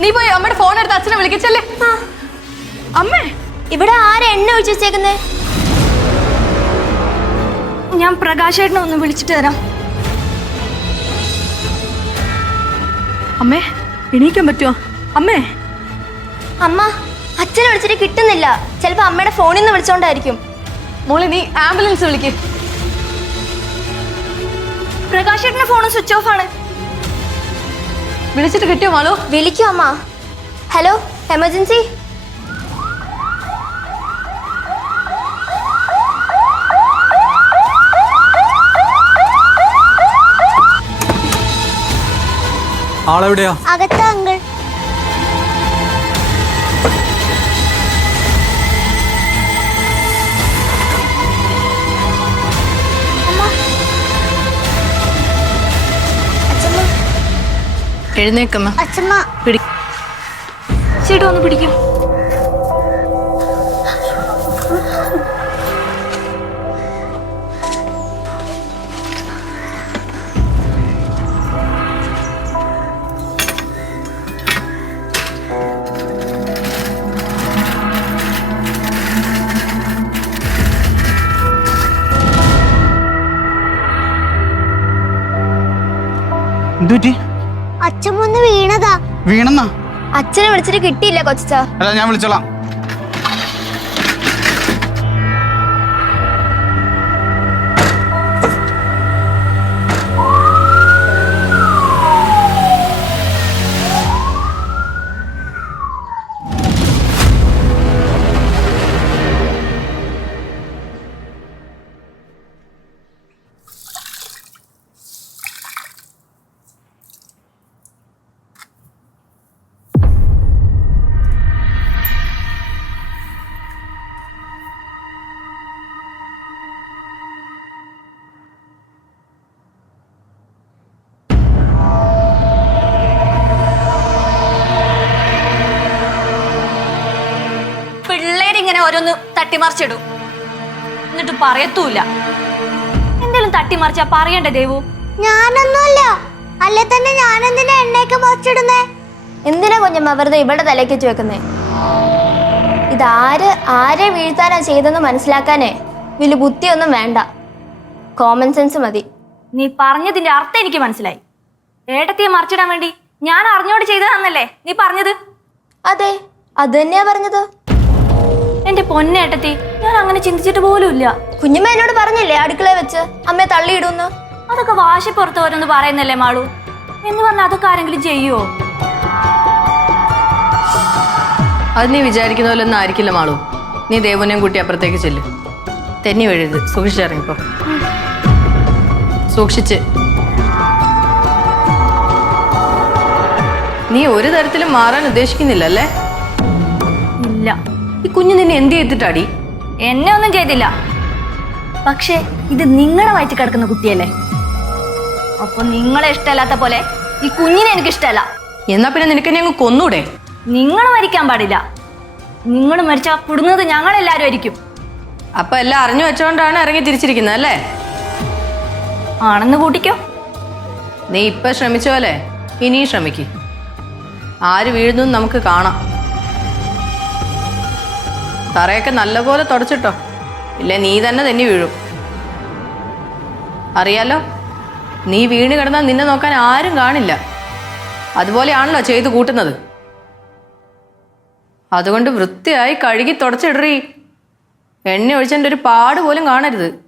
നീ പോയി അമ്മയുടെ ഫോൺ എടുത്ത് അച്ഛനെ വിളിക്കച്ചല്ലേ? അമ്മേ. ഇവിടെ ആരെ എണ്ണ ഒഴിച്ചു വെച്ചേക്കുന്നേ? ഞാൻ പ്രകാശേട്ടനെ ഒന്ന് വിളിച്ചിട്ട് തരാം അമ്മേ എണീക്കാൻ പറ്റുമോ അമ്മേ. അമ്മ അച്ഛനെ വിളിച്ചിട്ട് കിട്ടുന്നില്ല. ചിലപ്പോ അമ്മയുടെ ഫോണിൽ നിന്ന് വിളിച്ചോണ്ടായിരിക്കും. മോളെ നീ ആംബുലൻസ് വിളിക്ക്. പ്രകാശേട്ടന്റെ ഫോൺ സ്വിച്ച് ഓഫ് ആണ്. വിളിച്ചിട്ട് കിട്ടിയോ മാളു? വിളിക്കൂ അമ്മ. Hello emergency? ആളെവിടെയാ? അകത്ത അങ്കിൾ. എഴുന്നേക്കമ്മ അച്ഛമ്മ. പിടി ചേട്ടാ ഒന്ന് പിടിക്കും. എന്തുപറ്റി? അച്ഛമ്മൊന്ന് വീണതാ. വീണെന്നാ? അച്ഛനെ വിളിച്ചിട്ട് കിട്ടിയില്ല കൊച്ചാ അല്ല ഞാൻ വിളിച്ചോളാം. ഓരോന്ന് തട്ടിമറിച്ചിടും. എന്നിട്ട് പറയത്തൂല എന്തേലും തട്ടിമറിച്ചാ പറയണ്ടേ ദേവു? ഞാനൊന്നുമല്ല. അല്ലെ തന്നെ ഞാൻ എന്തിനാ എണ്ണയൊക്കെ മറിച്ചിടുന്നേ? എന്തിനാ കുഞ്ഞമ്മ വെറുതെ ഇവിടെ തലയ്ക്ക് വെച്ച് വെക്കുന്നേ? ഇതാര് ആരെ വീഴ്ത്താനാ ചെയ്തെന്ന് മനസ്സിലാക്കാനേ? വലിയ ബുദ്ധിയൊന്നും വേണ്ട. കോമൺ സെൻസ് മതി. നീ പറഞ്ഞതിന്റെ അർത്ഥം എനിക്ക് മനസ്സിലായി. ഏട്ടത്തിയെ മറിച്ചിടാൻ വേണ്ടി ഞാൻ അറിഞ്ഞോട് ചെയ്തതാന്നല്ലേ നീ പറഞ്ഞത്? അതെ അത് തന്നെയാ പറഞ്ഞത്. പൊന്നേട്ടത്തി ഞാൻ അങ്ങനെ ചിന്തിച്ചിട്ട് പോലുമില്ല ഇല്ല. കുഞ്ഞമ്മ എന്നോട് പറഞ്ഞില്ലേ അടുക്കളയിൽ വെച്ച് അമ്മയെ തള്ളിയിടുന്ന്? അതൊക്കെ വാശിപ്പുറത്ത് ഓരോന്ന് പറയുന്നല്ലേ മാളു? എന്ന് പറഞ്ഞാൽ അതൊക്കെ ആരെങ്കിലും ചെയ്യുവോ? അത് നീ വിചാരിക്കുന്ന പോലെ ഒന്നും ആയിരിക്കില്ല മാളു. നീ ദേവുനെയും കൂട്ടി അപ്പുറത്തേക്ക് ചെല്ല്. തെന്നി വീഴരുത് സൂക്ഷിച്ചിറങ്ങിപ്പോ സൂക്ഷിച്ച്. നീ ഒരു തരത്തിലും മാറാൻ ഉദ്ദേശിക്കുന്നില്ല അല്ലേ ഇല്ല. ഈ കുഞ്ഞു നിന്നെ എന്ത് ചെയ്തിട്ടാടി? എന്നെ ഒന്നും ചെയ്തില്ല. പക്ഷേ ഇത് നിങ്ങളെ വയറ്റിൽ കിടക്കുന്ന കുട്ടിയല്ലേ? അപ്പൊ നിങ്ങളെ ഇഷ്ടമല്ലാത്ത പോലെ ഈ കുഞ്ഞിനെ എനിക്ക് ഇഷ്ടമല്ല. എന്നാ പിന്നെ നിനക്ക് എന്നെ അങ്ങ് കൊന്നൂടെ? നിങ്ങൾ മരിക്കാൻ പാടില്ല. നിങ്ങൾ മരിച്ചാ കുടുങ്ങുന്നത് ഞങ്ങളെല്ലാരും ആയിരിക്കും. അപ്പൊ എല്ലാം അറിഞ്ഞു വെച്ചോണ്ടാണ് ഇറങ്ങി തിരിച്ചിരിക്കുന്നത് അല്ലേ? ആണെന്ന് കൂട്ടിക്കോ. നീ ഇപ്പൊ ശ്രമിച്ച പോലെ ഇനിയും ശ്രമിക്ക്. ആര് വീഴുന്നു നമുക്ക് കാണാം. തറയൊക്കെ നല്ലപോലെ തുടച്ചിട്ടോ. ഇല്ലേ നീ തന്നെ തന്നെ വീഴും. അറിയാലോ നീ വീണ് കിടന്നാൽ നിന്നെ നോക്കാൻ ആരും കാണില്ല. അതുപോലെയാണല്ലോ ചെയ്തു കൂട്ടുന്നത്. അതുകൊണ്ട് വൃത്തിയായി കഴുകി തുടച്ചിടറി. എണ്ണ ഒഴിച്ചതിന്റെ ഒരു പാട് പോലും കാണരുത്.